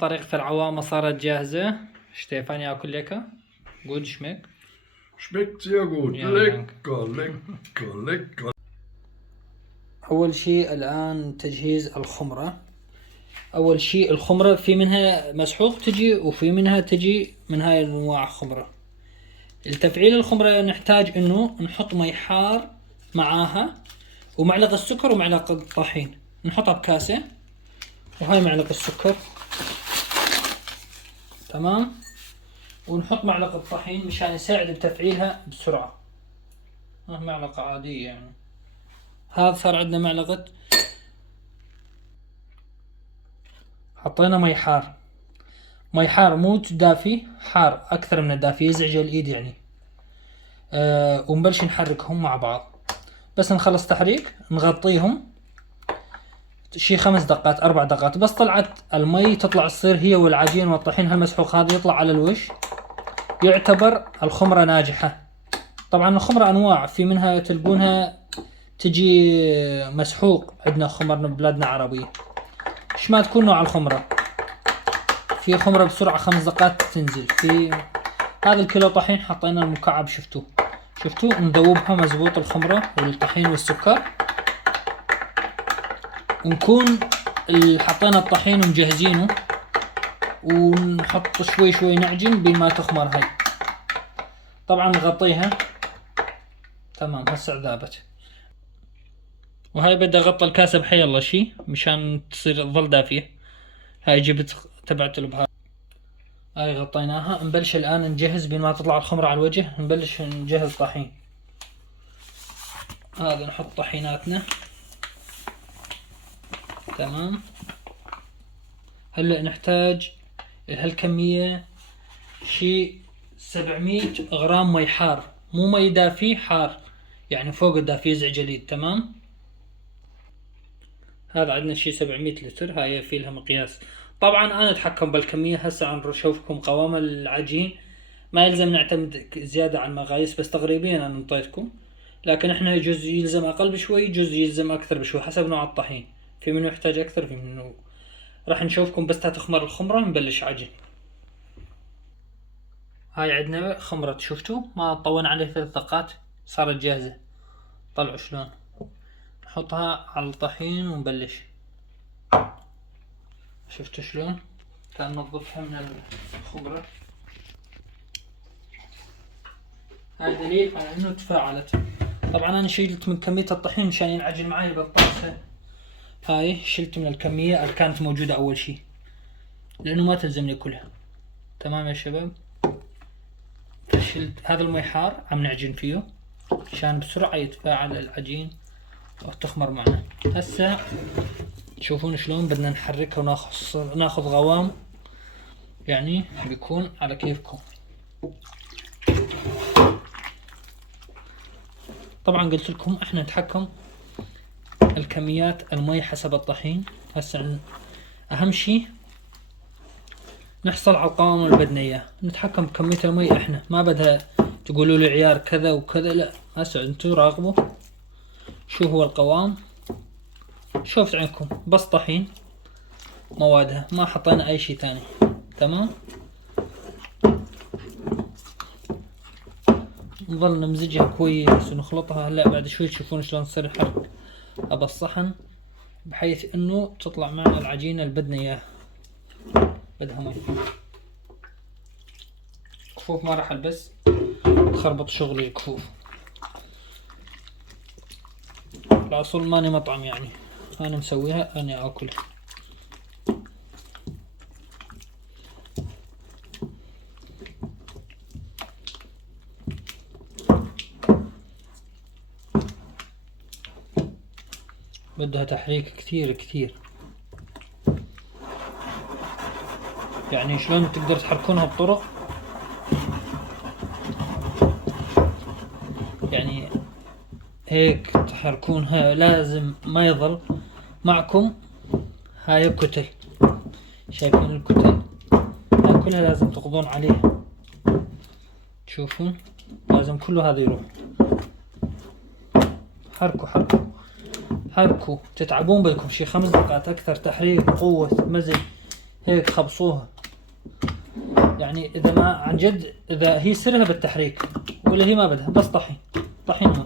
طريقة العوامة صارت جاهزة. Stefan, ياكل لك. Gut schmeckt. Schmeckt sehr gut. Ja, lecker, lecker, lecker. أول شيء الآن تجهيز الخمرة. أول شيء الخمرة في منها مسحوق تجي وفي منها تجي من هاي الأنواع خمرة. لتفعيل الخمرة نحتاج إنه نحط مي حار معاها ومعلقة السكر ومعلقة الطحين، نحطها بكاسة وهاي معلقة السكر، تمام، ونحط معلقة طحين مشان يساعد بتفعيلها بسرعة. معلقة عادية يعني. هذا صار عندنا معلقة. حطينا مي حار، مي حار مو دافي، حار أكثر من الدافي يزعج الإيد يعني. ونبلش نحركهم مع بعض. بس نخلص تحريك نغطيهم شي 5 دقات 4 دقات. بس طلعت المي تطلع تصير هي والعجين والطحين هالمسحوق هذا يطلع على الوش، يعتبر الخمرة ناجحة. طبعا الخمرة أنواع، في منها تلقونها تجي مسحوق، عندنا خمرنا ببلادنا عربية ايش ما تكون نوع الخمرة. في خمرة بسرعة 5 دقات تنزل. في هذا الكيلو طحين حطينا المكعب، شفتوه نذوبها مزبوط الخمرة والطحين والسكر، ونكون حطينا الطحين ومجهزينه، ونحط شوي نعجن بين ما تخمر هاي. طبعا نغطيها تمام. هسه ذابت، وهاي بدي اغطي الكاسة بحي الله شي مشان تصير تظل دافية. هاي جبت تبعت البهار، هاي غطيناها. نبلش الان نجهز بين ما تطلع الخمرة على الوجه، نبلش نجهز طحين. هذا نحط طحيناتنا، تمام. هلا نحتاج هالكمية شي 700 غرام مي حار، مو مي دافي، حار يعني فوق الدافي يزعج اليد، تمام. هذا عندنا شي 700 لتر، هاي في لها مقياس. طبعا انا اتحكم بالكمية. هسه عن نشوفكم قوام العجين، ما يلزم نعتمد زيادة عن المقاييس، بس تقريبا انا انطيتكم. لكن احنا جزء يلزم اقل بشوي، جزء يلزم اكثر بشوي، حسب نوع الطحين. في منه يحتاج اكثر، في منه. راح نشوفكم بس تخمر الخمرة نبلش عجن. هاي عندنا خمرة، شفتوا ما طولنا عليه 3 دقات صارت جاهزة. طلعوا شلون. نحطها على الطحين ونبلش. شفتوا شلون كان ننظفها من الخمرة. هاي دليل على انه تفاعلت. طبعا انا شلت من كمية الطحين مشان ينعجن معي بالطاسة. هاي شلت من الكمية اللي كانت موجودة اول شي، لانه ما تلزمني كلها. تمام يا شباب. شلت هذا المي حار عم نعجن فيه مشان بسرعة يتفاعل العجين وتخمر معنا. هسه تشوفون شلون بدنا نحركها وناخذ غوام، يعني بيكون على كيفكم. طبعا قلت لكم احنا نتحكم الكميات المي حسب الطحين. هسه اهم شيء نحصل على القوام اللي بدنا اياه، نتحكم بكمية المي احنا، ما بدها تقولوا لي عيار كذا وكذا، لا. هسه انتوا راقبوا شو هو القوام. شوفت عندكم بس طحين موادها، ما حطينا اي شيء ثاني، تمام. نظل نمزجها كويس ونخلطها. هلا بعد شوي تشوفون شلون تصير حرك ابى الصحن، بحيث انه تطلع معنا العجينة اللي بدنا اياها. بدها مي. كفوف ما راح البس تخربط شغلي الكفوف. الاصل ماني مطعم يعني، انا مسويها انا اكلها. بدها تحريك كثير يعني. شلون تقدر تحركونها بطرق يعني هيك تحركونها، لازم ما يظل معكم هاي الكتل. شايفين الكتل هاي كلها لازم تقضون عليها. تشوفون لازم كله هذا يروح. حركوا تتعبون بدكم شي 5 دقائق اكثر تحريك، قوة مزج هيك خبصوها. يعني اذا ما عن جد، اذا هي سرها بالتحريك ولا هي ما بدها، بس طحينها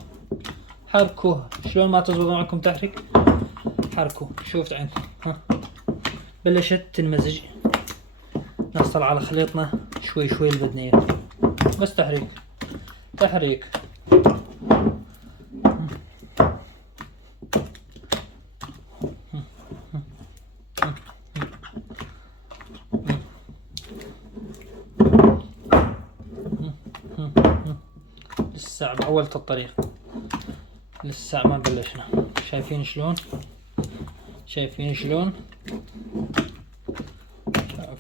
حركوها. شلون ما تزبط معكم تحريك حركوا. شوفت عينكم ها بلشت تنمزج. نحصل على خليطنا شوي شوي اللي بدنا اياه، بس تحريك. لسه بأولة الطريق، لسه ما بلشنا. شايفين شلون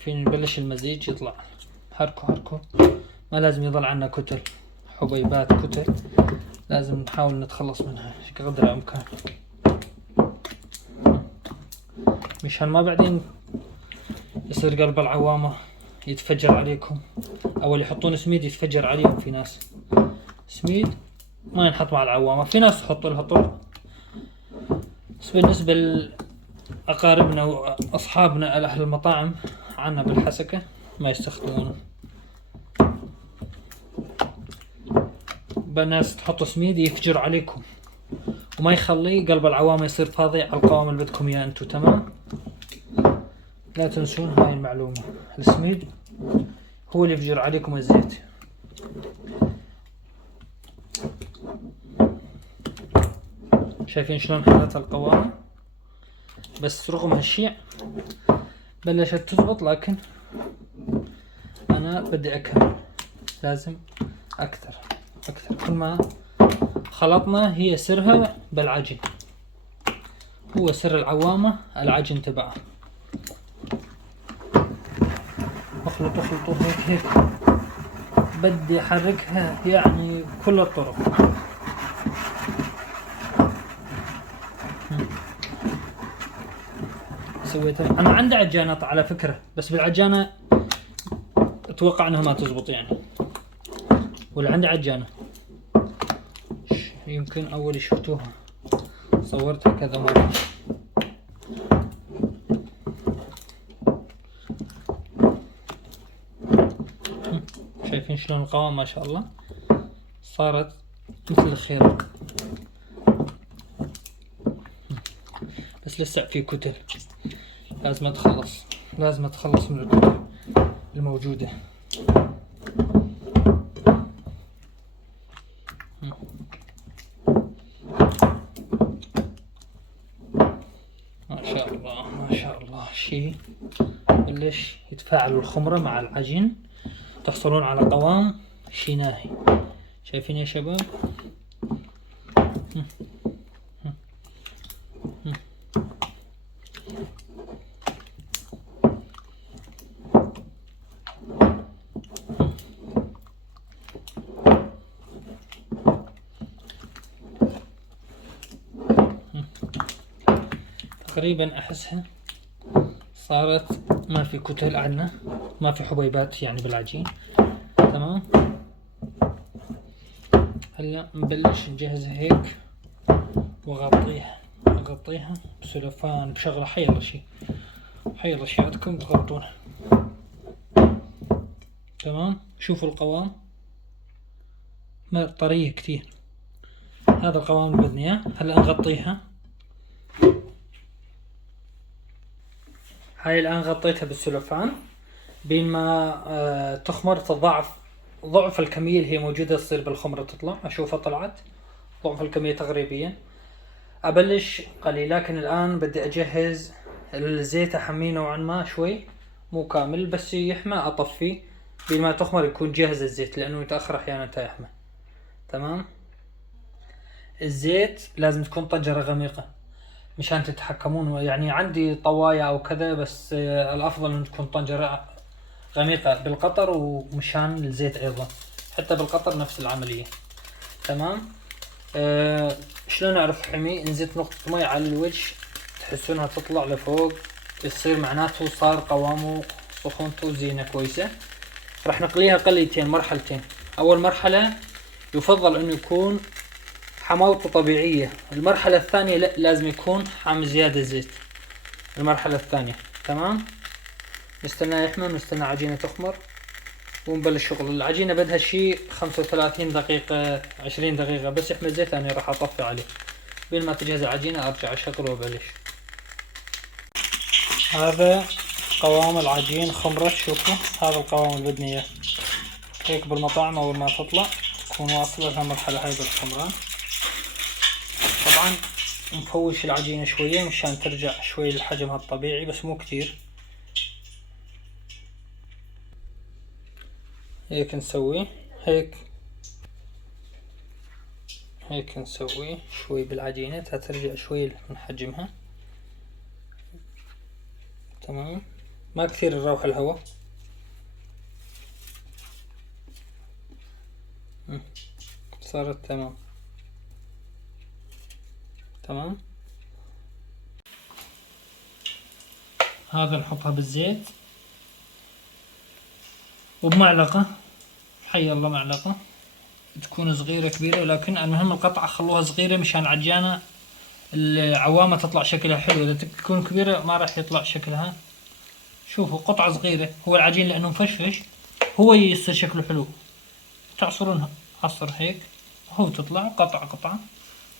يبلش المزيج يطلع. حركوا. ما لازم يضل عنا كتل، حبيبات كتل، لازم نحاول نتخلص منها قدر الامكان، مشان ما بعدين يصير قلب العوامة يتفجر عليكم، او اللي يحطون سميد يتفجر عليهم. في ناس سميد ما ينحط مع العوامة، في ناس تحط لها طرق، بس بالنسبة لأقاربنا وأصحابنا أهل المطاعم عنا بالحسكة ما يستخدمونه. بناس تحط سميد يفجر عليكم وما يخلي قلب العوامة يصير فاضي على القوام اللي بدكم اياه انتو. تمام، لا تنسون هاي المعلومة. السميد هو اللي يفجر عليكم الزيت. شايفين شلون حالات القوام؟ بس رغم هالشيء بلشت تزبط، لكن انا بدي اكمل، لازم اكثر. كل ما خلطنا هي سرها بالعجن، هو سر العوامة العجن تبعها. اخلطوا هيك بدي احركها يعني كل الطرق. سويتها انا عندي عجانات على فكرة، بس بالعجانة اتوقع انها ما تزبط يعني، ولا عندي عجانة يمكن اول شفتوها صورتها كذا مرة. شايفين شلون القوام ما شاء الله صارت مثل الخير، بس لسه في كتل لازم اتخلص من الكتل الموجودة. ما شاء الله شيء بلش يتفاعل الخمرة مع العجين، تحصلون على قوام شي ناهي. شايفين يا شباب؟ تقريبا احسها صارت ما في كتل عندنا، ما في حبيبات يعني بالعجين. تمام، هلا نبلش نجهزها هيك واغطيها بسلوفان بشغله حيلا شي عندكم تغطونها. تمام، شوفوا القوام طرية كتير، هذا القوام اللي بدنا اياه. هلا نغطيها. هاي الان غطيتها بالسلوفان بين ما تخمر تضاعف ضعف الكمية اللي هي موجودة تصير بالخمرة تطلع. اشوفها طلعت ضعف الكمية تقريبا. ابلش قليل، لكن الان بدي اجهز الزيت، احميه نوعا ما شوي مو كامل بس يحمى، اطفيه بين ما تخمر يكون جاهز الزيت، لانه يتأخر احيانا يحمى. تمام، الزيت لازم تكون طجرة غميقة مشان تتحكمون. يعني عندي طوايا او كذا، بس الافضل ان تكون طنجرة غميقة بالقطر، ومشان الزيت ايضا حتى بالقطر نفس العملية. تمام، شلون اعرف حمي؟ نزيد نقطة مي على الوجه تحسونها تطلع لفوق، يصير معناته صار قوامه سخونته زينة كويسة. راح نقليها قليتين، مرحلتين. اول مرحلة يفضل انه يكون حموضته طبيعية. المرحلة الثانية لا، لازم يكون حامي زيادة زيت المرحلة الثانية. تمام، نستنى يحمى، نستنى عجينة تخمر ونبلش شغل. العجينة بدها شي 35 دقيقة 20 دقيقة، بس يحمى زيت أنا راح أطفي عليه. بين ما تجهز العجينة أرجع أشغل وأبلش. هذا قوام العجين خمرت، شوفوا هذا القوام اللي بدنا إياه. هيك بالمطاعم أول ما تطلع تكون واصلة لهالمرحلة هاي بالخمران. طبعا نفوش العجينة شوية مشان ترجع شوي لحجمها الطبيعي، بس مو كتير. هيك نسوي، هيك نسوي شوي بالعجينة ترجع شوي من حجمها. تمام، ما كثير نروح الهواء. صارت تمام. تمام، هذا نحطها بالزيت وبمعلقة، حي الله معلقة تكون صغيرة كبيرة، ولكن المهم القطعة خلوها صغيرة مشان العجانة العوامة تطلع شكلها حلو. إذا تكون كبيرة ما راح يطلع شكلها. شوفوا قطعة صغيرة، هو العجين لأنه مفشفش هو يصير شكله حلو. تعصرونها عصر هيك هو تطلع قطعة قطعة،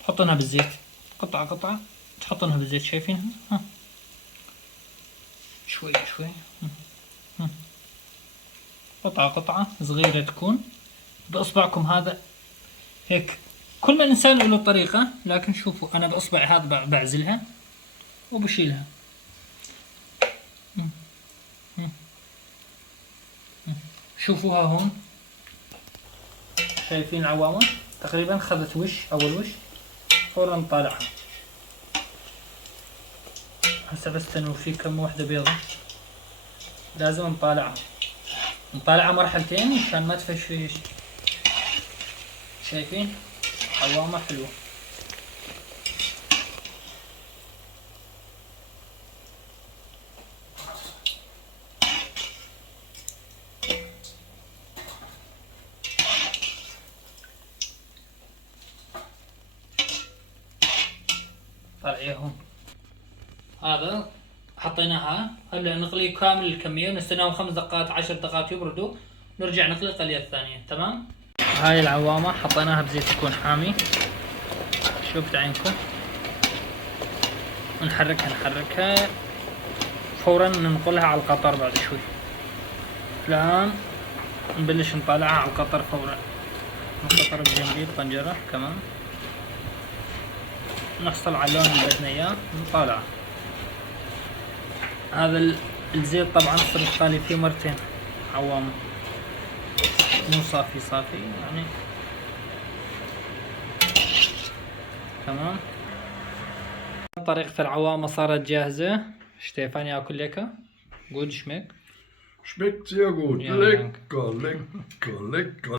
تحطونها بالزيت قطعة قطعة، تحطونها بالزيت. شايفينها؟ ها شوي شوي، قطعة قطعة صغيرة تكون بإصبعكم هذا. هيك كل ما الإنسان له طريقة، لكن شوفوا أنا بإصبعي هذا بعزلها وبشيلها. شوفوها هون، شايفين العوامة تقريبا خذت وش أول وش، فورا نطالعها. هسه بس تنو في كم وحدة بيضة، لازم نطالعها مرحلتين مشان ما تفشفش. شايفين عوامة حلوة. طلعيهم. هذا حطيناها، هلا نقلي كامل الكمية ونستناهم 5 دقائق 10 دقائق يبردوا، نرجع نقلي القلية الثانية. تمام. هاي العوامة حطيناها بزيت يكون حامي، شوف عينكم، نحركها فورا ننقلها على القطر بعد شوي. الآن نبلش نطالعها على القطر فورا. القطر بجنبي الطنجرة كمان، نحصل على اللون اللي بدنا اياه نطالعه. هذا الزيت طبعا صرت خالي فيه مرتين عوامة، مو صافي يعني. تمام، طريقة العوامة صارت جاهزة. Stefan ياكل lecker. Gut schmeckt. Schmeckt sehr gut. Ja, Lecker, lecker, lecker.